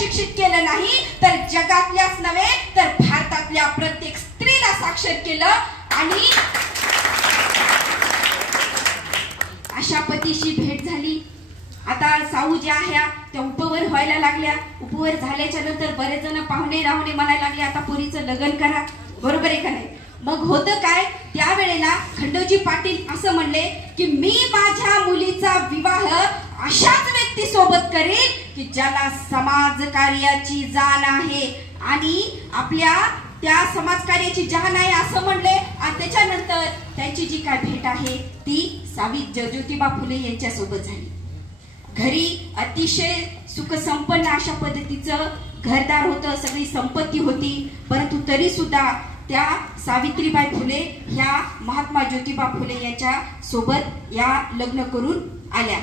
शिक्षित केलं नाही तर जगातल्याच नव्हे तर भारतातल्या प्रत्येक स्त्रीला साक्षर केलं आणि अशा पतीशी भेट झाली. आता साऊ ज्या आहे त्या उपवर व्हायला लागल्या. उपवर झाल्याच्या नंतर बरेच जण पाहुणे राहुणे म्हणायला लागले आता पोरीचं लग्न करा. बरोबर आहे का नाही? मग होतं काय, त्यावेळेला खंडोजी पाटील असं म्हणले की मी माझ्या मुलीचा विवाह अशाच व्यक्ती सोबत करेन की ज्याला समाज कार्याची जाण आहे आणि आपल्या त्या समाजकार्याची जाण आहे असं म्हणले. आणि त्याच्यानंतर त्यांची जी काय भेट आहे ती ज्योतिबा फुले यांच्या सोबत झाली. घरी अतिशय सुख संपन्न अशा पद्धतीचं घरदार होतं, सगळी संपत्ती होती. परंतु तरी सुद्धा त्या सावित्रीबाई फुले ह्या महात्मा ज्योतिबा फुले यांच्या सोबत या लग्न करून आल्या.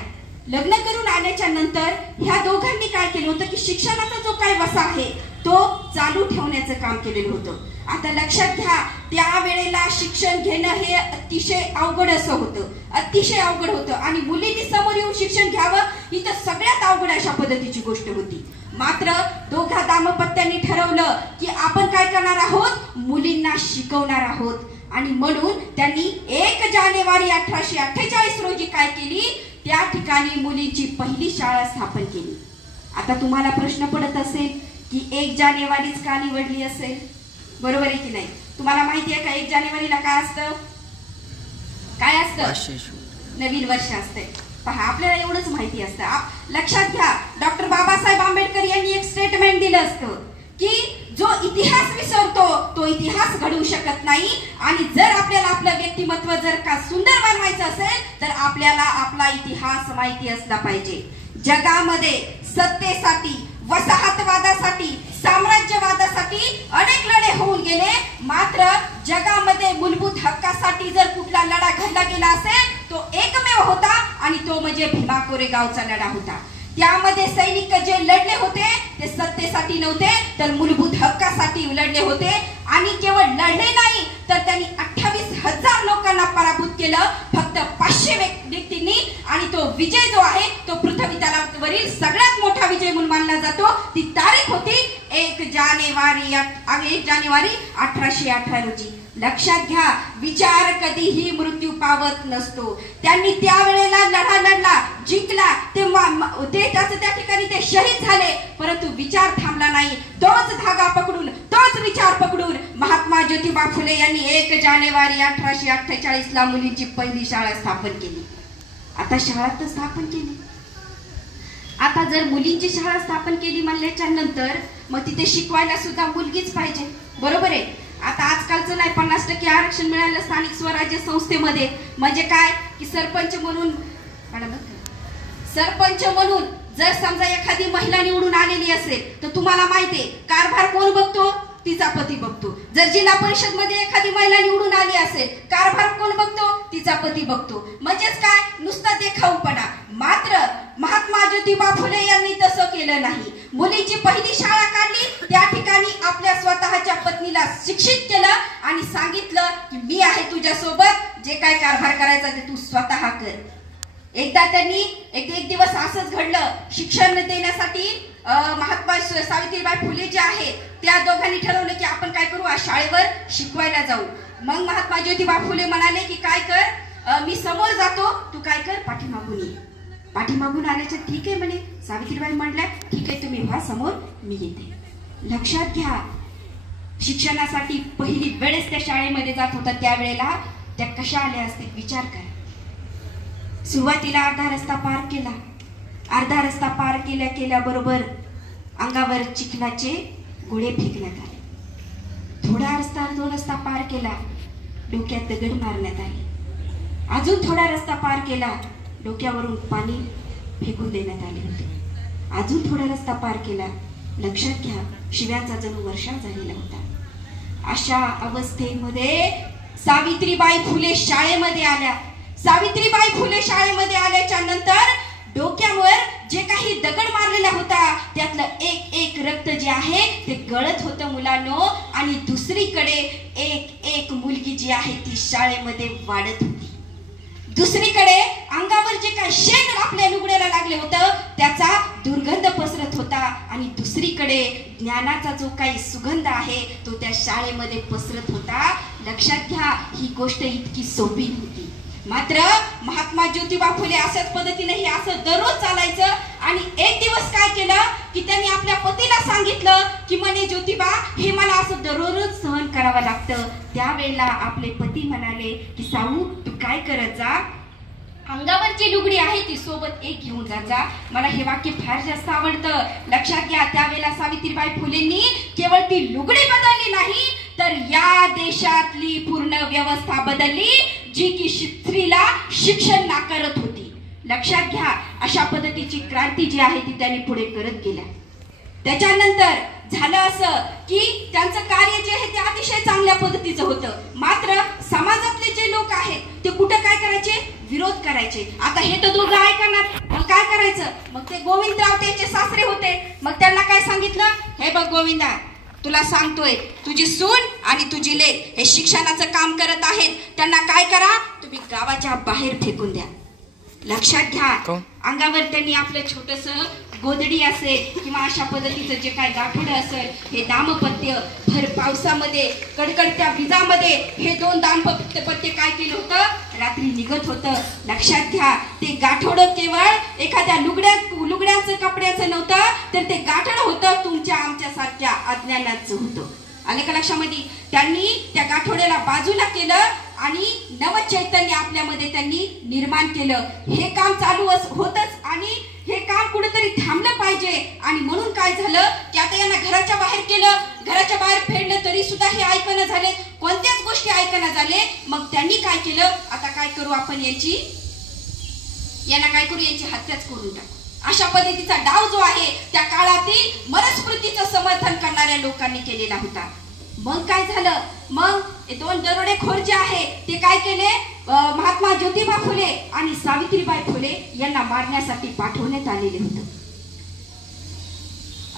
लग्न करून आल्याच्या नंतर ह्या दोघांनी काय केलं होतं की शिक्षणाचा जो काय वसा आहे तो चालू ठेवण्याचं काम केलेलं होतं. आता लक्षात घ्या, त्यावेळेला शिक्षण घेणं हे अतिशय अवघड असं होतं, अतिशय अवघड होतं. आणि मुलींनी समोर येऊन शिक्षण घ्यावं ही तर सगळ्यात अवघड अशा पद्धतीची गोष्ट होती. मात्र दोघा दाम्पत्यांनी ठरवलं की आपण काय करणार आहोत, मुलींना शिकवणार आहोत. आणि म्हणून त्यांनी 1 जानेवारी 1848 रोजी काय केली, त्या ठिकाणी मुलींची पहिली शाळा स्थापन केली. आता तुम्हाला प्रश्न पडत असेल की 1 जानेवारीच का निवडली असेल? बरोबर आहे की नाही? तुम्हाला माहिती आहे का 1 जानेवारीला काय असतं? काय असतं? नवीन वर्ष असते. पहा, आपल्याला एवढंच माहिती असतं. लक्षात घ्या, डॉक्टर बाबासाहेब आंबेडकर यांनी एक स्टेटमेंट दिलं असतं की जो इतिहास विसरतो तो इतिहास घडवू शकत नाही. आणि जर आपल्याला आपलं व्यक्तिमत्व जर का सुंदर बनवायचं असेल तर आपल्याला आपला इतिहास माहिती असला पाहिजे. जगामध्ये सत्तेसाठी, वसाहतवादासाठी, साम्राज्यवादासाठी अनेक लढे होऊन गेले. मात्र जगामध्ये मूलभूत हक्कासाठी जर कुठला लढा घडला गेला असेल तो एकमेव होता आणि तो म्हणजे भीमा कोरेगावचा लढा होता. त्यामध्ये सैनिक जे लढले होते ते सत्तेसाठी नव्हते तर मूलभूत हक्कासाठी लढले होते. आणि केवळ लढले नाही तर त्यांनी 28,000 लोकांना पराभूत केलं फक्त 500 व्यक्तींनी. आणि तो विजय जो आहे तो पृथ्वी तलावरील सगळ्यात मोठा विजय म्हणून मानला जातो. ती तारीख होती 1 जानेवारी 1818 रोजी. लक्षात घ्या, विचार कधीही मृत्यू पावत नसतो. त्यांनी त्यावेळेला लढा लढला, जिंकला, ते त्या ठिकाणी ते शहीद झाले. परंतु विचार थांबला नाही. तोच धागा पकडून, तोच विचार पकडून महात्मा ज्योतिबा फुले यांनी 1 जानेवारी 1848 ला मुलींची पहिली शाळा स्थापन केली. आता शाळा तर स्थापन केली. आता जर मुलींची शाळा स्थापन केली म्हणल्याच्या नंतर मग तिथे शिकवायला सुद्धा मुलगीच पाहिजे. बरोबर आहे? आता आजकालचं नाही, 50% आरक्षण मिळालं स्थानिक स्वराज्य संस्थेमध्ये. म्हणजे काय की सरपंच म्हणून जर समजा एखादी महिला निवडून आलेली असेल तर तुम्हाला माहितीये कारभार कोण बघतो, तिचा पती बघतो. जर जिल्हा परिषद मध्ये एखादी महिला निवडून आली असेल कारभार कोण बघतो, तिचा पती बघतो. म्हणजेच काय, नुसता देखावपणा. मात्र महात्मा ज्योतिबा फुले यांनी तसं केलं नाही. मुलीची पहिली शाळा काढली, त्या ठिकाणी आपल्या स्वतःच्या पत्नीला शिक्षित केलं आणि सांगितलं की मी आहे तुझ्या सोबत, जे काय कारभार करायचा ते तू स्वतः कर. एकदा त्यांनी एक दिवस असंच घडलं, शिक्षण देण्यासाठी महात्मा सावित्रीबाई फुले जे आहे त्या दोघांनी ठरवलं की आपण काय करू, शाळेवर शिकवायला जाऊ. मग महात्मा ज्योतिबा फुले म्हणाले की काय कर, मी समोर जातो, तू काय कर, पाठीमागून ये. पाठीमागून आल्याच्या ठीक आहे म्हणे. सावित्रीबाई म्हणल्या ठीक आहे, तुम्ही व्हा समोर, मी येते. लक्षात घ्या, शिक्षणासाठी पहिली वेळेस त्या शाळेमध्ये जात होता त्यावेळेला त्या कशा आल्या असतील विचार करा. सुरुवातीला अर्धा रस्ता पार केला. अर्धा रस्ता पार केल्या बरोबर अंगावर चिखलाचे गोळे फेकण्यात आले. थोडा रस्ता पार केला, डोक्यात दगड मारण्यात आले. अजून थोडा रस्ता पार केला, डोक्यावरून पाणी फेकून देण्यात आले होते. अजून थोडा रस्ता पार केला, लक्षात घ्या शिव्याचा जणू वर्षा झालेला होता. अशा अवस्थेमध्ये सावित्रीबाई फुले शाळेमध्ये आल्या. सावित्रीबाई फुले शाळेमध्ये आल्याच्या नंतर डोक्यावर जे काही दगड मारलेला होता त्यातलं एक एक रक्त जे आहे ते गळत होतं मुलांनो. आणि दुसरीकडे एक एक मुलगी जी आहे ती शाळेमध्ये वाढत होती. दुसरीकडे अंगावर जे काही शेण आपल्या लुगड्याला लागले होतं त्याचा दुर्गंध पसरत होता. आणि दुसरीकडे ज्ञानाचा जो काही सुगंध आहे तो त्या शाळेमध्ये पसरत होता. लक्षात घ्या, ही गोष्ट इतकी सोपी नव्हती. मात्र महात्मा ज्योतिबा फुले अशाच पद्धतीने हे असं दररोज चालायचं. आणि एक दिवस काय केलं की त्यांनी आपल्या पतीला सांगितलं की म्हणे ज्योतिबा, हे मला असं दररोज सहन करावं लागतं. त्यावेळेला आपले पती म्हणाले की साऊ, तू काय करत जा, अंगावरची लुगडी आहे ती सोबत एक घेऊन जा. मला हे वाक्य फार जास्त आवडतं. लक्षात घ्या, त्यावेळेला सावित्रीबाई फुलेंनी केवळ ती लुगडी बदलली नाही तर या देशातली पूर्ण व्यवस्था बदलली, जी की स्त्रीला शिक्षण नाकारत होती. लक्षात घ्या, अशा पद्धतीची क्रांती जी आहे ती त्यांनी पुढे करत गेल्या. त्याच्यानंतर झालं असं की त्यांचं कार्य जे आहे ते अतिशय चांगल्या पद्धतीचं होतं. मात्र समाजातले जे लोक आहेत ते कुठं काय करायचे, विरोध करायचे. आता हे तर दोघं ऐकणार, मग काय करायचं, मग ते गोविंदराव त्यांचे सासरे होते. मग त्यांना काय सांगितलं, हे बघ गोविंदा, तुला सांगतोय, तुझी सून आणि तुझी लेक हे शिक्षणाचं काम करत आहेत, त्यांना काय करा, तुम्ही गावाच्या बाहेर फेकून द्या. लक्षात घ्या, अंगावर त्यांनी आपलं छोटस गोधडी असेल किंवा अशा पद्धतीचं जे काय गाठोडं असेल, हे दाम्पत्य भर पावसामध्ये कडकडत्या विजामध्ये हे दोन दाम्पत्य काय केलं होतं, रात्री निघत होतं. लक्षात घ्या, ते गाठोडं केवळ एखाद्या लुगड्याचं कपड्याचं नव्हतं, तर ते गाठोडं होतं तुमच्या आमच्या सारख्या अज्ञानाचं होतं. आले का लक्षामध्ये? त्यांनी त्या गाठोड्याला बाजूला केलं आणि नवचैतन्य आपल्यामध्ये त्यांनी निर्माण केलं. हे काम चालू होतच आणि हे काम कुठेतरी थांबलं पाहिजे. आणि म्हणून काय झालं की आता यांना घराच्या बाहेर केलं, घराच्या बाहेर फेडलं तरी सुद्धा हे ऐकणं झाले, कोणत्याच गोष्टी ऐकणं झाले. मग त्यांनी काय केलं, आता काय करू आपण, यांना काय करू, यांची हत्याच करून टाकू. अशा पद्धतीचा डाव जो आहे त्या काळातील मनुस्मृतीचं समर्थन करणाऱ्या लोकांनी केलेला होता. मग काय झालं, मग हे दोन दरोडेखोर जे आहे ते काय केले, महात्मा ज्योतिबा फुले आणि सावित्रीबाई फुले यांना मारण्यासाठी पाठवण्यात आलेले होते.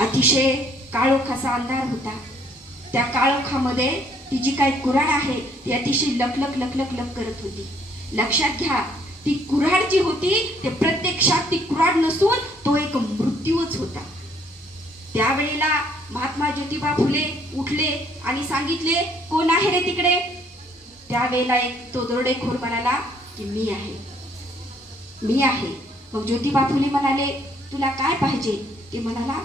अतिशय काळोखाचा अंधार होता. त्या काळोखामध्ये ती जी काही कुऱ्हाड आहे ती अतिशय लकलक लकलक लक करत होती. लक्षात घ्या, ती कुऱ्हाड जी होती ते प्रत्यक्षात ती कुऱ्हाड नसून तो एक मृत्यूच होता. त्यावेळेला महात्मा ज्योतिबा फुले उठले आणि सांगितले, कोण आहे रे तिकडे? त्यावेळेला एक तो दरोडेखोर म्हणाला की मी आहे. मग ज्योतिबा फुले म्हणाले, तुला काय पाहिजे? ते म्हणाला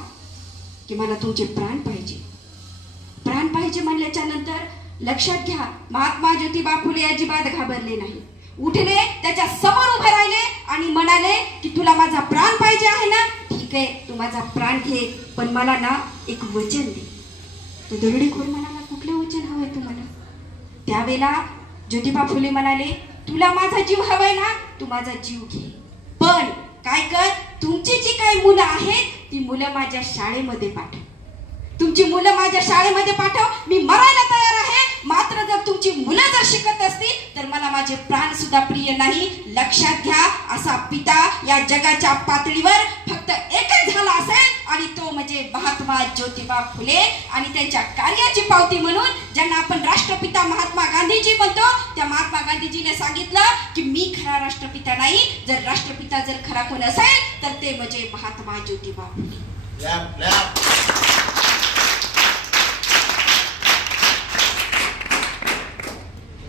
की मला तुमचे प्राण पाहिजे. प्राण पाहिजे म्हणल्याच्या नंतर लक्षात घ्या, महात्मा ज्योतिबा फुले अजिबात घाबरले नाही. उठले, त्याच्या समोर उभे राहिले आणि म्हणाले की तुला माझा प्राण पाहिजे आहे ना, ठीक आहे, तू माझा प्राण घे, पण मला ना एक वचन दे. तो दरोडेखोर म्हणाला, कुठलं वचन हवंय तुम्हाला? त्यावेळेला ज्योतिबा फुले म्हणाले, तुला माझा जीव हवाय ना, तू माझा जीव घे, पण काय कर, तुमची जी काही मुलं आहेत ती मुलं माझ्या शाळेमध्ये पाठव. तुमची मुलं माझ्या शाळेमध्ये पाठव, मी मरायला तयार आहे. मात्र जर तुमची मुलं जर शिकत असतील तर मला माझे प्राण सुद्धा प्रिय नाही. लक्षात घ्या, असा पिता या जगाच्या पातळीवर फक्त एकच झाला असेल आणि तो म्हणजे महात्मा ज्योतिबा फुले. आणि त्यांच्या कार्याची पावती म्हणून ज्यांना आपण राष्ट्रपिता महात्मा गांधीजी म्हणतो, त्या महात्मा गांधीजीने सांगितलं की मी खरा राष्ट्रपिता नाही, जर राष्ट्रपिता जर खरा कोण असेल तर ते म्हणजे महात्मा ज्योतिबा फुले.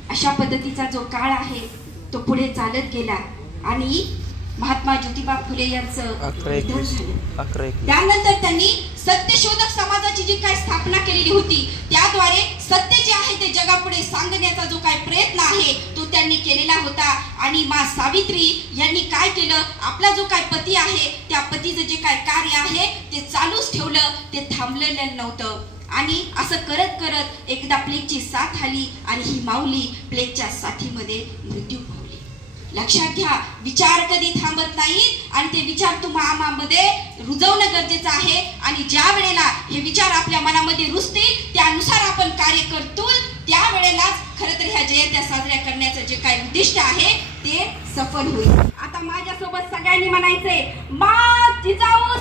अशा पद्धतीचा जो काळ आहे तो पुढे चालत गेला आणि महात्मा ज्योतिबा फुले यांचं निधन झालं. त्यानंतर त्यांनी सत्यशोधक समाजाची जी काही स्थापना केलेली होती, त्याद्वारे सत्य जे आहे ते जगापुढे सांगण्याचा जो काही प्रयत्न आहे तो त्यांनी केलेला होता. आणि मा सावित्री यांनी काय केलं, आपला जो काही पती आहे त्या पतीचं जे काही कार्य आहे ते चालूच ठेवलं, ते थांबलेलं नव्हतं. आणि असं करत करत एकदा प्लेगची साथ आली आणि ही माऊली प्लेगच्या साथीमध्ये मृत्यू पावली. लक्षात घ्या, विचार कधी थांबत नाहीत आणि ते विचार तुम्हाला रुजवणं गरजेचं आहे. आणि ज्या वेळेला हे विचार आपल्या मनामध्ये रुजतील त्यानुसार आपण कार्य करतो, त्यावेळेलाच खरं तर ह्या जयंत्या साजऱ्या करण्याचं जे काही उद्दिष्ट आहे ते सफल होईल. आता माझ्यासोबत सगळ्यांनी म्हणायचंय, मा जिजाऊ